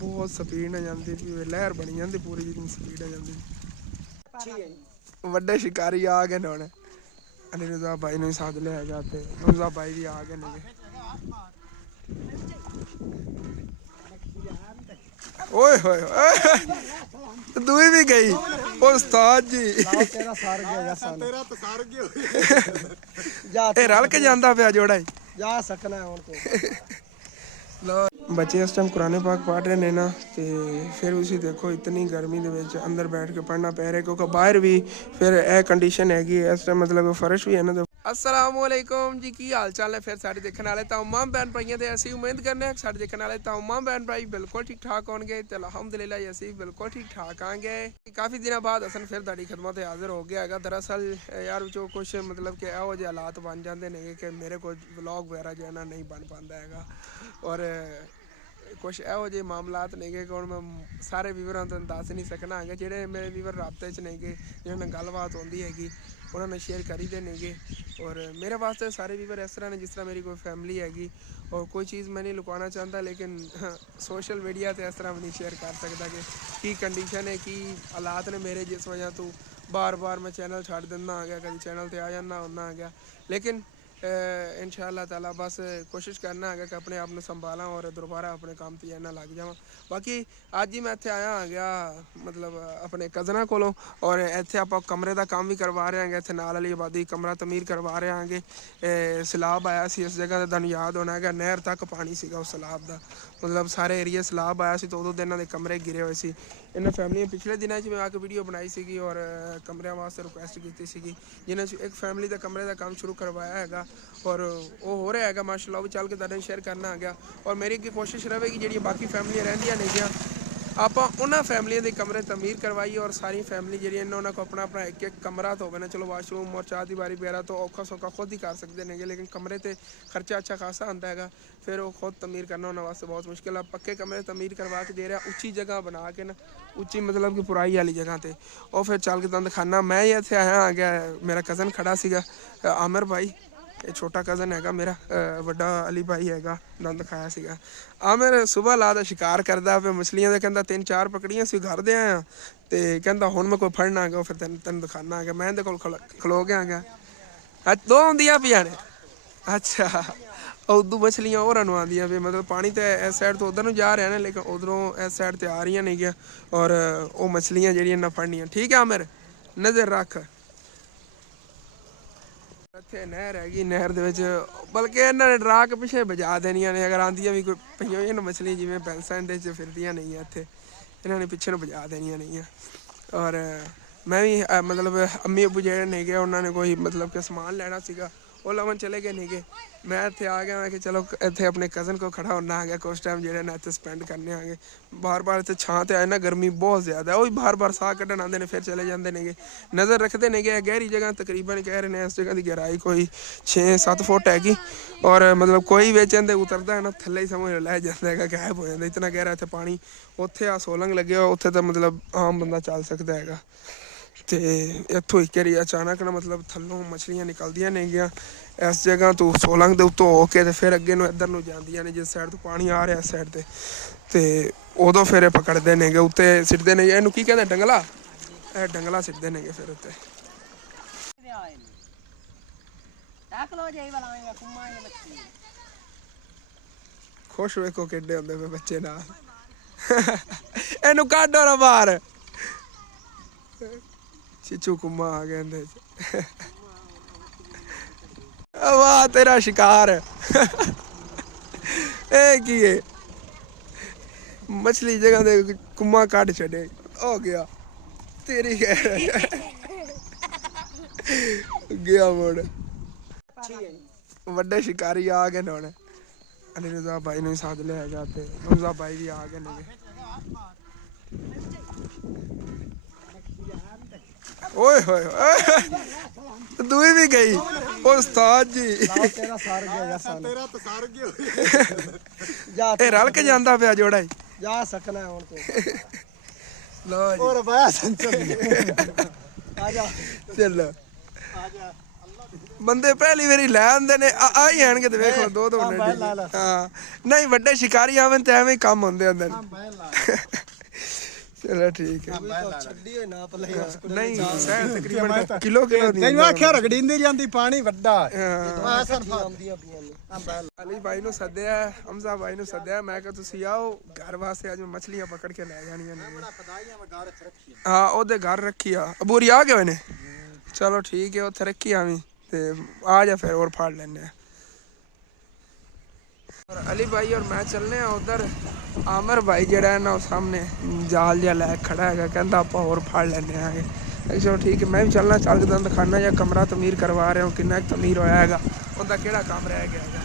बहुत स्पीड ना जाती पी लहर बनी जाती पूरी जितनी स्पीड आ जाती वड्डे शिकारी आ गए हुण अली रज़ा भाई ने साथ लिया जाते हमजा भाई भी आ गए ने ओए होए दूई भी गई उस्ताद जी तेरा सार गया तेरा तो सार गया ए रल के जांदा पिया जोड़ा ही जा सकना है हुण तो बच्चे इस टाइम कुरान पाक पढ़ रहे हैं ना तो फिर उसी देखो इतनी गर्मी के अंदर बैठ के पढ़ना पै रहा क्योंकि बाहर भी फिर यह कंडीशन हैगी इस टाइम मतलब फर्श भी है ना। तो अस्सलामुअलैकुम जी की हाल चाल है फिर सारे देखने वाले तमाम भैन भाइयों से असी उम्मीद करने हैं सारे देखने वाले तमाम भैन भाई बिल्कुल ठीक ठाक होंगे तो अलहमदुलिल्लाह असी बिल्कुल ठीक ठाक आएंगे। काफ़ी दिनों बाद असन फिर तुहाडी खिदमत हाजिर हो गया है। दरअसल यार जो कुछ मतलब कि यहो जे हालात बन जाते हैं कि मेरे को व्लॉग वगैरह जो है ना नहीं बन पाता है और कुछ यहो जे मामलात ने कि हुण मैं सारे व्यूवरां तो दस नहीं सकना है जेह्ड़े मेरे व्यूवर राबते च ने जिन्होंने गलबात होंदी हैगी उन्होंने शेयर करी दे नेगे और मेरे वास्ते सारे व्यूवर इस तरह ने जिस तरह मेरी कोई फैमिली हैगी और कोई चीज़ मैं नहीं लुकाना चाहता लेकिन सोशल मीडिया से इस तरह मैं नहीं शेयर कर सकता कि की कंडीशन है कि हालात ने मेरे जिस वजह तो बार बार मैं चैनल छड़ दिंदा आ गया कभी चैनल पर आ जाना होना आ गया लेकिन इंशाअल्लाह ताला बस कोशिश करना है कि अपने आप को संभाला और दोबारा अपने काम पर जाना लग जावां। बाकी अज ही मैं इत्थे आया आ गया मतलब अपने कज़ना कोलों और इत्थे आपां कमरे का काम भी करवा रहे हैं इत्थे नाल वाली आबादी कमरा तमीर करवा रहे हैं। सैलाब आया सी इस जगह तुहानूं याद होना है नहर तक पानी सीगा उस सैलाब का मतलब सारे एरिए सैलाब आया सी तो उदों इन्हां दे कमरे गिरे हुए सी। इन्हां फैमिलियां पिछले दिनों मैं आके वीडियो बनाई सी और कमरिਆਂ वास्ते रिक्वेस्ट की सी जिन्हां एक फैमिली का कमरे का काम शुरू करवाया है और वो हो रहा है माशाअल्लाह भी चल के तुहाडे शेयर करना आ गया और मेरी कोशिश रहेगी जी बाकी फैमिलियां रहिंदियां नहीं आप उन्होंने फैमिलियों के कमरे तमीर करवाई और सारी फैमिली जी उन्होंने को अपना अपना एक एक कमरा तो होना चलो वाशरूम और चाह की बारी वगैरह तो औखा सौखा खुद ही कर सकते हैं लेकिन कमरे तो खर्चा अच्छा खासा आता है फिर वो खुद तमीर करना उन्होंने वास्ते बहुत मुश्किल है। पक्के कमरे तमीर करवा के दे रहा उच्ची जगह बना के ना उच्ची मतलब कि पुराई वाली जगह पर और फिर चल के तुहानूं दिखाना मैं ही इत्थे आया आ गया मेरा कज़न खड़ा सीगा आमिर भाई ये छोटा कज़न है मेरा वड्डा अली भाई है दंद दिखाया सीगा आमिर सुबह ला दा शिकार करदा पे मछलियां दे कहंदा 3-4 पकड़ियां सी घर दे आया ते कहंदा हुण मैं कोई फड़ना है फिर तेन दिखाना है मैं इहदे कोल खलो गया दो आउंदियां पियां ने अच्छा उदू मछलियां होरां नूं आंदियां पे मतलब पानी तो इस साइड तो उधर नूं जा रहा है ना लेकिन उधरों इस साइड ते आ रही नहीं गया और वो मछलियां जेहड़ियां ना फड़नियां ठीक है आमिर नज़र रख। इत्थे नहर हैगी नहर दे विच बल्कि इन्हां ने डरा के पिछे बजा देनियां ने अगर आंदियां भी कोई पईयां होईयां न मछलियां जिवें पैलसां दे च फिरदियां नहीं है इत्थे इन्हां ने पिछे बजा देनियां नहीं है। और मैं भी मतलब अम्मी अब्बू जेहड़े नहीं गए उन्होंने कोई मतलब कि समान लेना सीगा वो लवन चले गए नहीं गए मैं इत्थे आ गया मैं कि चलो इत्थे अपने कज़न को खड़ा होना आ गया कुछ टाइम जेहड़े ना इत्थे स्पेंड करने आ गए बार बार इत्थे छां ते आए ना गर्मी बहुत ज़्यादा है वो बार बार साह कड्ढन आंदे ने फिर चले जाते ने नज़र रखते ने गहरी जगह तकरीबन कह रहे हैं इस जगह की गहराई कोई 6-7 फुट हैगी और मतलब कोई बिच इंदे उतरदा है ना थल्ले ही समझ लै जाता है गायब हो जाता इतना गहरा इत्थे पानी उत्थे आ सोलंग लगे हो उत्थे तो मतलब आम बंदा चल सकता है तो इत्थों एक बारी अचानक ना मतलब थल्लों मछलियां निकलदियां नहीं गया इस जगह तो सोलंग के उत्तों हो के फिर अगे नूं इधर नूं जांदियां ने जिस साइड तो पानी आ रहा इस साइड ते उदों फिर पकड़ते ने उत्ते सिटदे ने इहनूं की कहंदे डंगला डंगला सिटदे ने फिर उत्ते खुश वेखो किड्डे हुंदे पे बच्चे नाल इहनूं कड्ड और बाहर चिचू कुम्मा आ गया इंदे वाह तेरा शिकार ए की है मछली जगह दे कुम्मा कट छड़े हो गया तेरी गया मोड़ वड्डे शिकारी आ गए हुण अली रज़ा भाई ने साथ लिया जाते हमजा भाई भी आ गए ने ओए होए दूई भी गई उस्ताद जी तेरा सार गया तेरा तो सार गया ए रल के जांदा पिया जोड़ा ही जा सकना है हुण तो लो जी और भाया संचल आजा चलो आजा अल्लाह ਬੰਦੇ ਪਹਿਲੀ ਵਾਰੀ ਲੈ ਆਉਂਦੇ ਨੇ ਆ ਹੀ ਆਣਗੇ ਤੇ ਵੇਖ ਲਓ 2 ਮਿੰਟ ਹਾਂ ਨਹੀਂ ਵੱਡੇ ਸ਼ਿਕਾਰੀ ਆਵਨ ਤੇ ਐਵੇਂ ਹੀ ਕੰਮ ਹੁੰਦੇ ਹੁੰਦੇ ਨੇ ਚਲੋ ਠੀਕ ਹੈ ਛੱਡੀ ਹੋਈ ਨਾ ਪਲੇ ਨਹੀਂ ਸ਼ਾਇਦ ਤਕਰੀਬਨ ਕਿਲੋ ਦੀ ਤੈਨੂੰ ਆਖਿਆ ਰਗੜੀਂਦੀ ਜਾਂਦੀ ਪਾਣੀ ਵੱਡਾ ਹਾਂ। ਆਉਂਦੀਆਂ ਪਈਆਂ ਨੇ ਅਲੀ ਭਾਈ ਨੂੰ ਸੱਦਿਆ ਹਮਜ਼ਾ ਭਾਈ ਨੂੰ ਸੱਦਿਆ ਮੈਂ ਕਿਹਾ ਤੁਸੀਂ ਆਓ ਘਰ ਵਾਸਤੇ ਅੱਜ ਮਛਲੀਆਂ ਪਕੜ ਕੇ ਲੈ ਜਾਣੀਆਂ ਨੇ ਹਾਂ ਉਹਦੇ ਘਰ ਰੱਖੀ ਆ ਅਬੂਰੀ ਆ ਗਏ ਨੇ ਚਲੋ ਠੀਕ ਹੈ ਉੱਥੇ ਰੱਖੀ ਆਵੀਂ ਤੇ ਆ ਜਾ ਫਿਰ ਹੋਰ ਫੜ ਲੈਣੇ और अली भाई और मैं चलने उधर आमिर भाई जरा है ना सामने जाल जा लै खड़ा है कहता आप होर फड़ लेने आगे चलो ठीक है मैं भी चलना चल के दिखाना या कमरा तमीर करवा रहे हो किन्ना तमीर होया है उनका केड़ा काम रह गया है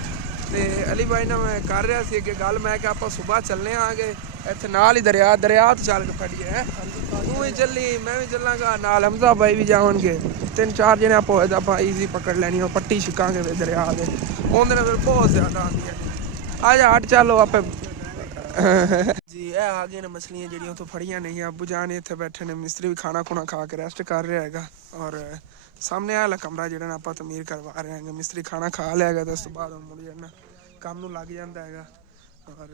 ते अली भाई ने मैं कर रहा सी कि गल मैं कि आप सुबह चलने आगे इत्थे नाल ही दरिया तो चल के फड़िए है तू ही चली मैं भी चलांगा नाल हमजा भाई भी जावणगे 3-4 जने आप होए तो आप ईजी पकड़ लेनी हो पट्टी छिकांगे दरिया दे उहदे नाल बहुत ज़्यादा आंदी आजा हट चलो आप जी ये आ गए ने मछलियां जड़ियां तो फड़ियां नहीं अबू जान इत्थे बैठे ने मिस्त्री भी खाना खुना खा के रेस्ट कर रहा है और सामने आला कमरा जो आप तमीर करवा रहे हैं मिस्त्री खाना खा लिया तो उस तो बाद मुड़ जाना काम नूं लग जाता है और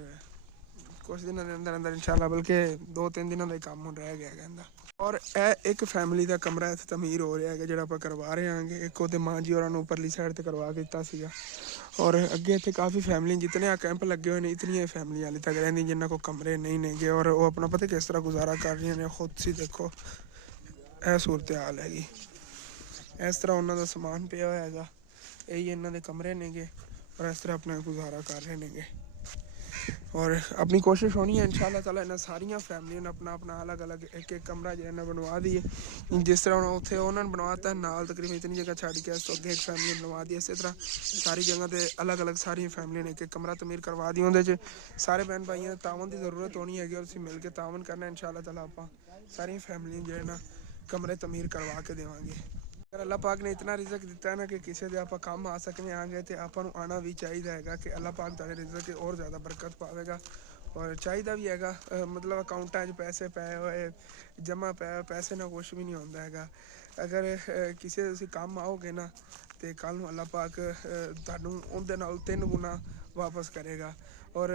कुछ दिनों के अंदर अंदर इंशाल्लाह बल्कि 2-3 दिनों का ही काम रह गया कहता और एक फैमिली का कमरा इत्थे तमीर हो रहा है जो आप करवा रहे हैं एक वो माँ जी और उपरली साइड से करवा के दिता सीगा और अगे इतने काफ़ी फैमिली जितने आ कैंप लगे हुए हैं इतनी फैमिली हाले तक रही जिन्होंने को कमरे नहीं नेगे और वो अपना पता किस तरह गुजारा कर रही हैं खुद सी देखो यह सूरत हाल हैगी इस तरह उन्होंने समान पिया हुआ है यही इन्होंने कमरे नेगे और इस तरह अपना गुजारा कर रहे नेगे और अपनी कोशिश होनी है इंशाल्लाह ताला इन्हें सारिया फैमिलियों ने अपना अपना अलग अलग एक कमरा जो है बनवा दिए जिस तरह उत्थे उन्होंने बनवाता नाल तकरीबन इतनी जगह छड़ के इस तो अगे एक फैमिली बनवा दी इस तरह सारी जगह पर अलग अलग सारी फैमिली ने एक कमरा तमीर करवा दी उहदे सारे बहन भाइयों तावन की जरूरत होनी है और मिल के तावन करना इंशाल्लाह ताला आप सारी फैमिली जो है ना कमरे तमीर करवा के देवांगे अगर अल्लाह पाक ने इतना रिजक दिता है ना कि किसी के आप काम आ सकने आएंगे तो आपको आना भी चाहिए है कि अल्लाह पाक तुहाडे रिजक और ज़्यादा बरकत पावेगा और चाहिए भी है मतलब अकाउंटा पैसे पाए हुए जमा पाए पैसे ना कुछ भी नहीं होता है अगर किसी तुसीं काम आओगे ना तो कल अल्लाह पाक तुहानूं उहदे नाल 3 गुना वापस करेगा और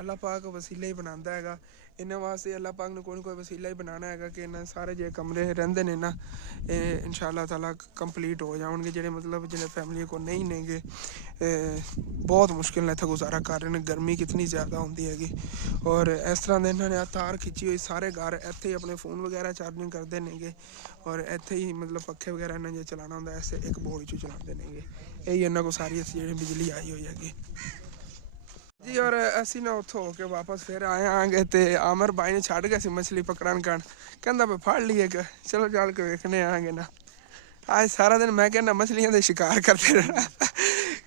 अल्लाह पाक वसीले ही बनाता है इन्हें वास्ते अल्लाह पाक ने कोई वसीला ही बनाना है कि इन्हें सारे जो कमरे रहिंदे ने ना इंशाल्लाह ताला कंप्लीट हो जाएंगे जेडे मतलब जिन्हें फैमिली को नहीं नेगे बहुत मुश्किल इत्थे गुजारा कर रहे हैं गर्मी कितनी ज़्यादा होती हैगी और इस तरह इन्होंने तार खिंची हुई सारे घर इत्थे ही अपने फोन वगैरह चार्जिंग करते नेगे और इत्थे ही मतलब पखे वगैरह इन्हें जो चलाना होंदा ऐसे एक बोर्ड चो चलाते नेगे यही इन्होंने को सारी जी बिजली आई हुई हैगी जी और असी ना उतो होके वापस फिर आए आएंगे तो आमिर भाई ने छड़ गए मछली पकड़न कहता भाई फड़ लिए चलो चल के वेखने आएंगे ना आज सारा दिन मैं कहना मछलियां दे शिकार करते रहना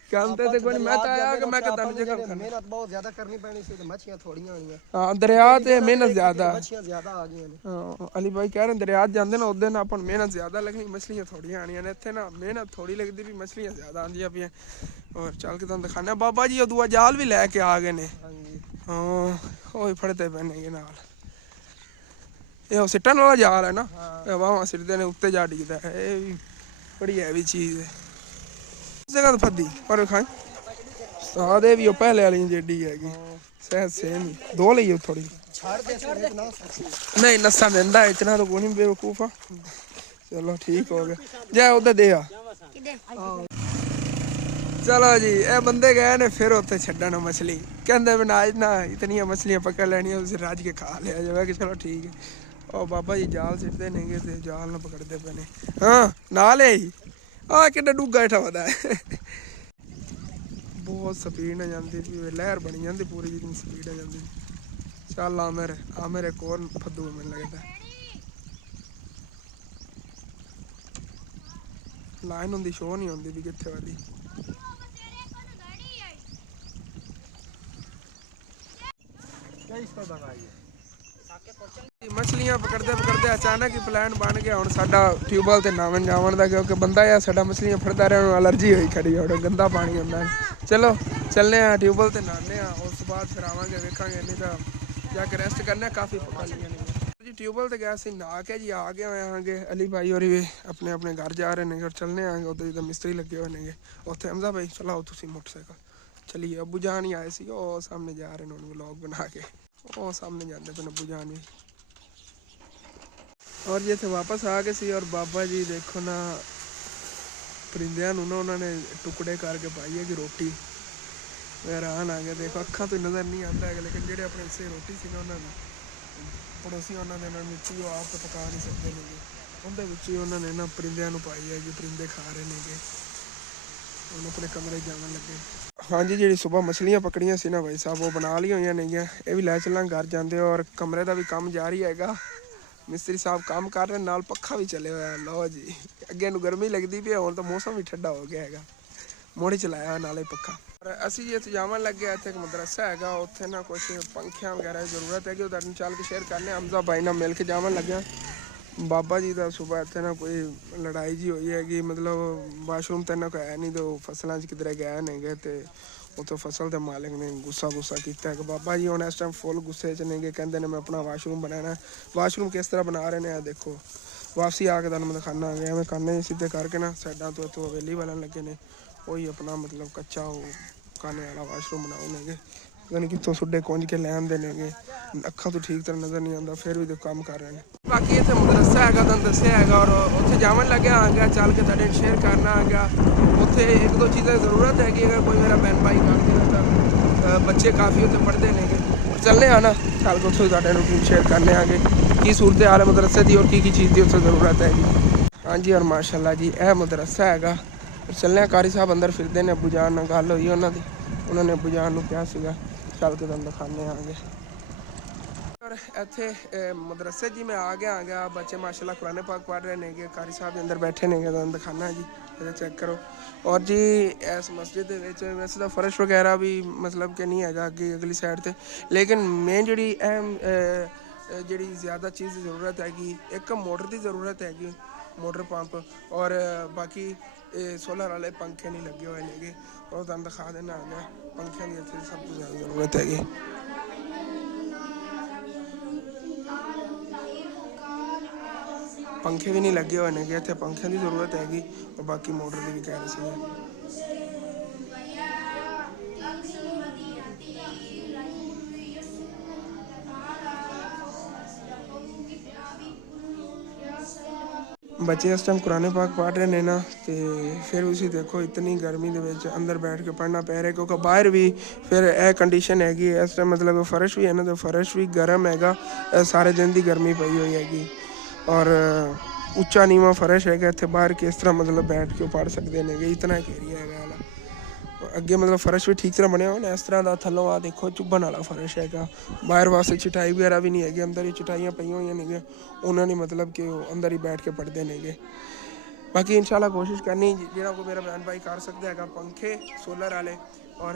कहते थे कोई मैं तो आया कि मैं कहता जगह मेहनत बहुत ज्यादा करनी पैनी सी ते मछलियां थोड़ियां होणियां हां दरिया ते मेहनत ज्यादा मछलियां ज्यादा आ गईयां ने हां अली भाई कह रहे दरिया जांदे ना उदे ना अपन मेहनत ज्यादा लगनी मछलियां थोड़ियां आनियां ने इत्थे ना मेहनत थोड़ी लगदी भी मछलियां ज्यादा आंदियां पियां और चल के तुहानू दिखाने बाबा जी दुआ जाल भी लेके आ गए ने हां ओही फड़ते पैने के नाल ये सिट्टन वाला जाल है ना वाह सिरदे ने उत्ते जा डिगदा है ये भी बड़ी हैवी चीज है जगह तो फद्दी पर खाई सादे भी पहले वाली जेडी हैगी शायद सेम ही दो लईयो थोड़ी छाड़ दे ना नहीं नसा देंदा इतना तो कोई नहीं बेवकूफ आ चलो ठीक हो गया जा उधर दे आ चलो जी ये बंदे गए ने फिर उत्थे छड्डन मछली कहंदे बिना आज ना इतनी मछलियां पकड़ लेनी उसे राज के खा लिया जावे कि चलो ठीक है और बाबा जी जाल सिटते नेगे ते जाल ना पकड़ते पे ने हां नाल ही आ किड्डा डूगा हेठा वदा है बहुत स्पीड आ जाती लहर बनी जाती पूरी जितनी स्पीड आ जाती चल आमिर एक और फद्दू मैनूं लगदा लाइन होंदी शो नहीं होंदी भी कित्थे वाली मछलियां पकड़ते पकड़ते अचानक ही प्लान बन गया हुण साडा ट्यूबवेल ते नावन जावन दा क्योंकि बंदा या साडा मछलियां फड़दा रहे उन्हें एलर्जी होई खड़ी है गंदा पानी होंदा चलो चलने ट्यूबवेल ते नहाने उस बाद फिर आवांगे वेखांगे नहीं तो जाके रेस्ट करने काफ़ी पका लिया जी ट्यूबवेल तो गया सी नहा के जी आ गए होए हांगे अली भाई और भी अपने अपने घर जा रहे हैं और चलने आएंगे उधर जिधर मिस्त्री लगे हुए हैं उत्थे हमजा भाई चलाओ तुसी मोटरसाइकिल चलिए अबू जान ही आए सी ओ सामने जा रहे हैं व्लॉग बना के ओ सामने जाते पे अबू जान भी और ये थे वापस आ गए सी और बाबा जी देखो ना परिंदियां ना उन्होंने टुकड़े करके पाई है कि रोटी हैरान आ गया देखो अखा तो नज़र नहीं आता है लेकिन जेडे अपने हिस्से रोटी सी ना उन्होंने पड़ोसी उन्होंने ना मिट्टी वो आप पका नहीं सकते नहीं उनके उन्होंने ना परिंदियां पाई है कि परिंदे खा रहे हैं हम अपने कमरे जाने लगे। हाँ जी जी सुबह मछलियाँ पकड़ियाँ सी ना भाई साहब वो बना ली हुई नहीं है ये भी लै चलां घर जाते और कमरे का भी काम जारी हैगा मिस्त्री साहब काम कर रहे नाल पखा भी चले हुआ लो जी अगे गर्मी लगती भी हुण तो मौसम भी ठंडा हो गया है मोड़ी चलाया नाले पखा और असी जे जावन लगे इतने एक मदरसा है उत्थे ना कुछ पंखियां वगैरह की जरूरत है कि चल के शेयर करने हमजा भाई ना मिल के जावन लगे बाबा जी का सुबह इतने ना कोई लड़ाई जी हुई हैगी मतलब वाशरूम तो इन्ना कोई है नहीं तो फसलों किधरे गए नहीं गए तो उतो फसल के मालिक ने गुस्सा किया है कि बाबा जी हम इस टाइम फुल गुस्से च नहीं गए कहते हैं मैं अपना वाशरूम बनाना वाशरूम किस तरह बना रहे हैं देखो वापसी आके तुम मैं दिखाना आ गया मैं खाने सीधे करके ना साइडा तो इतों हवेली वाले लगे ने वही अपना मतलब कच्चा वो खाने वाला वाशरूम बनाओगे यानी कितों सुड्डे कुंज के लैन देने अखा तो ठीक तरह नज़र नहीं आता फिर भी तो काम कर रहे हैं बाकी इतने मदरसा है तुम दसिया है और उत्थे जावन लगे आ गया चल के तुहाडे शेयर करना आ गया उत्थे एक दो चीज़ें ज़रूरत है कि अगर कोई मेरा बहन भाई कर देना तो बच्चे काफ़ी उत्थे पढ़ते हैं चलने आना चल के उत्थे तुहाडे रूटीन शेयर करने आगे की सूरत हाल है मदरसे की और की चीज़ की उत्थे ज़रूरत है हाँ जी और माशाल्लाह जी यह मदरसा है चलने कारी साहब अंदर फिरते हैं अबू जान नाल गल हुई उन्होंने अबू जान को कहा सीगा चल के तुम दिखाने आगे और इत्थे मदरसे जी मैं आ गया बच्चे माशाल्लाह कुरान पाक पढ़ रहे हैं कारी साहब अंदर बैठे ने तुम दिखाना जी चेक करो और जी इस मस्जिद वैसे तो फर्श वगैरह भी मतलब कि नहीं है अगे अगली साइड से लेकिन मेन जी अहम जी ज़्यादा चीज़ की ज़रूरत हैगी एक मोटर की ज़रूरत हैगी मोटर पंप और बाकी सोलर वाले पंखे नहीं लगे हुए हैं और तुम दिखा देना आ गया पंखियों की इतनी सब कुछ ज़्यादा ज़रूरत हैगी पंखे भी नहीं लगे हुए हैं इतने पंखियों की ज़रूरत हैगी और बाकी मोटर की भी कह रहे थे बच्चे इस टाइम कुरान पाक पढ़ रहे हैं ना तो फिर उसी देखो इतनी गर्मी के अंदर बैठ के पढ़ना पै रहा है क्योंकि बाहर भी फिर यह कंडीशन हैगी इस टाइम मतलब फर्श भी है ना तो फर्श भी गर्म हैगा सारे दिन की गर्मी पई हुई हैगी और उच्चा नीवा फर्श है इतने बाहर किस तरह मतलब बैठ के पढ़ सकते हैं इतना एरिया है अगे मतलब फर्श भी ठीक तरह बनया होना इस तरह का थलों आ देखो चुभन वाला फर्श है बाहर वास्ते चटाई वगैरह भी नहीं हैगी अंदर ही चटाइयाँ पई हुई नहीं उन्होंने मतलब कि अंदर ही बैठ के पढ़ते हैं बाकी इंशाल्लाह कोशिश करनी जो को मेरा बहन भाई कर सकता है पंखे सोलर वाले और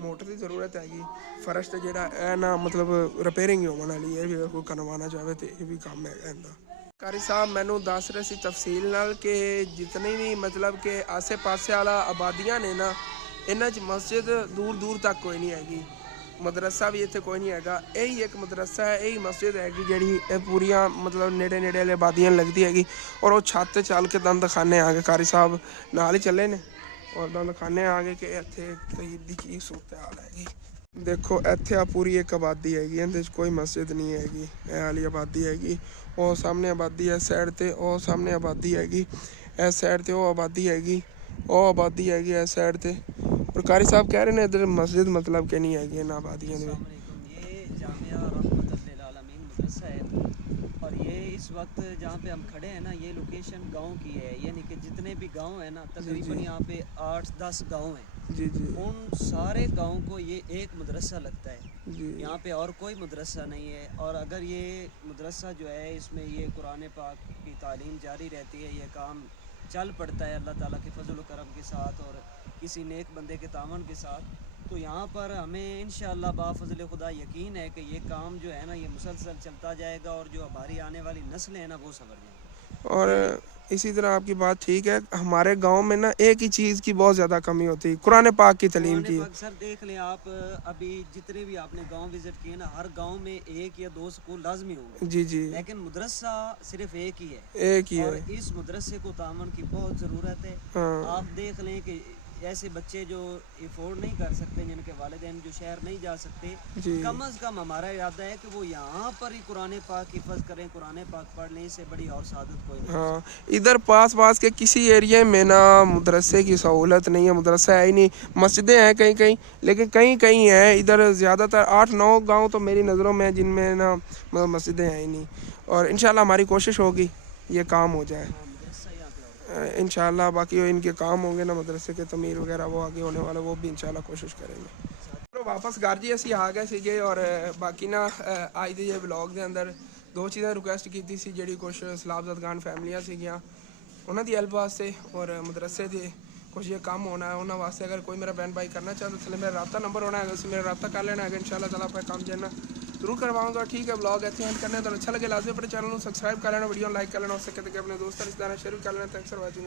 मोटर की ज़रूरत हैगी फर्श तो जोड़ा ना मतलब रिपेयरिंग ही होने वाली है भी अगर कोई करवाना चाहे तो यह भी काम है इनका कारी साहब मैनू दस रहे सी तफसील नाल कि जितनी भी मतलब कि आसे पासे वाला आबादियां ने ना इन्हां च मस्जिद दूर दूर तक कोई नहीं हैगी मदरसा भी इत्थे कोई नहीं हैगा यही एक मदरसा है यही मस्जिद हैगी जी पूरियां मतलब नेड़े नेड़े वाले आबादियां लगती हैगी और वो छत चल के तुम दिखाने आ गए कारी साहब नाल ही चले ने और तुम दिखाने आ गए कि इत्थे की की सूरत हाल हैगी देखो इत्थे आ पूरी एक आबादी हैगी इहदे च कोई मस्जिद नहीं हैगी यह वाली आबादी हैगी वो सामने आबादी है साइड ते वो सामने आबादी हैगी इस साइड ते वो आबादी हैगी वो आबादी हैगी इस साइड ते और कारी साहब कह रहे हैं इधर मस्जिद मतलब कि नहीं हैगी इन आबादियों में ये जामिया रहमतुल्लिल आलमीन मदरसा है और ये इस वक्त जहाँ पे हम खड़े हैं ना ये लोकेशन गांव की है यानी कि जितने भी गांव हैं ना तकरीबन यहाँ पे 8-10 गांव हैं जी जी उन सारे गाँव को ये एक मदरसा लगता है यहाँ पे और कोई मदरसा नहीं है और अगर ये मदरसा जो है इसमें ये कुरान पाक की तालीम जारी रहती है ये काम चल पड़ता है अल्लाह ताला के फजल करम के साथ और किसी नेक बंदे के तावन के साथ तो यहाँ पर हमें इंशाअल्लाह बाफज़ल खुदा यकीन है कि ये काम जो है ना ये मुसलसल चलता जाएगा और जो हमारी आने वाली नस्लें हैं ना वो सवर जाएंगी اور اسی طرح آپ کی بات ٹھیک ہے. ہمارے گاؤں میں نا ایک ہی چیز کی بہت زیادہ کمی ہوتی ہے, قرآن پاک کی تعلیم کی. سر دیکھ لیں آپ, ابھی جتنے بھی آپ نے گاؤں وزٹ کیے نا, ہر گاؤں میں 1 یا 2 سکول لازمی ہوں گے. جی جی, لیکن مدرسہ صرف ایک ہی ہے, ایک ہی اور ہے. اس مدرسے کو تعاون کی بہت ضرورت ہے. ہاں آپ دیکھ لیں کہ ایسے بچے جو افورڈ نہیں کر سکتے, جن کے والدین جو شہر نہیں جا سکتے, جی کم از کم ہمارا ارادہ ہے کہ وہ یہاں پر ہی قرآن پاک حفظ کریں, قرآن پاک پڑھ لیں. سے بڑی اور سعادت کوئی نہیں. ہاں, ادھر پاس کے کسی ایریے میں نا مدرسے کی سہولت نہیں ہے, مدرسہ ہے ہی نہیں. مسجدیں ہیں کہیں کہیں, لیکن کہیں کہیں ہیں. ادھر زیادہ تر 8-9 گاؤں تو میری نظروں میں جن میں نا مسجدیں ہیں ہی نہیں. اور انشاءاللہ ہماری کوشش ہوگی یہ کام ہو جائے ہاں, مدرسہ یہاں پہ اور انشاءاللہ. باقی ان کے کام ہوں گے نا مدرسے کے تعمیر وغیرہ, وہ آگے ہونے والا, وہ بھی انشاءاللہ کوشش کریں گے. واپس گھر جی اسی آ گئے ਸੀਗੇ. اور ਬਾਕੀ ਨਾ ਅੱਜ ਦੇ ਇਹ ਵਲੌਗ ਦੇ ਅੰਦਰ 2 ਚੀਜ਼ਾਂ ਰਿਕੁਐਸਟ ਕੀਤੀ ਸੀ, ਜਿਹੜੀ ਕੁਛ ਸਲਾਬਜ਼ਦ ਖਾਨ ਫੈਮਲੀਆਂ ਸੀਗੀਆਂ ਉਹਨਾਂ ਦੀ ਹੈਲਪ ਵਾਸਤੇ, ਔਰ ਮਦਰਸੇ ਦੇ ਕੁਛ ਇਹ ਕੰਮ ਹੋਣਾ ਹੈ ਉਹਨਾਂ ਵਾਸਤੇ. ਅਗਰ ਕੋਈ ਮੇਰਾ ਬਹਿਨ ਭਾਈ ਕਰਨਾ ਚਾਹੇ ਤਾਂ ਥੱਲੇ ਮੇਰਾ ਰਾਬਤਾ ਨੰਬਰ ਹੋਣਾ ਹੈਗਾ, ਤੁਸੀਂ ਮੇਰਾ ਰਾਬਤਾ ਕਰ ਲੈਣਾ ਹੈਗਾ. ਇੰਸ਼ਾਅੱਲਾ ਤਾਲਾ ਆਪਾਂ ਕੰਮ ਜਨਾ ਜ਼ਰੂਰ ਕਰਵਾਉਂਗਾ. ਠੀਕ ਹੈ, ਵਲੌਗ ਇੱਥੇ ਐਂਡ ਕਰਨੇ. ਤੁਹਾਨੂੰ ਅੱਛਾ ਲੱਗੇ ਲਾਜ਼ਮੀ ਆਪਣੇ ਚੈਨਲ ਨੂੰ ਸਬਸਕ੍ਰਾਈਬ ਕਰ ਲੈਣਾ, ਵੀਡੀਓ ਨੂੰ ਲਾਈਕ ਕਰ ਲੈਣਾ, ਹੋ ਸਕੇ ਤਾਂ ਆਪਣੇ ਦੋਸਤਾਂ ਰਿਸ਼ਤੇਦਾਰਾਂ ਸ਼ੇਅਰ ਵੀ ਕਰ ਲੈਣਾ. Thanks for watching.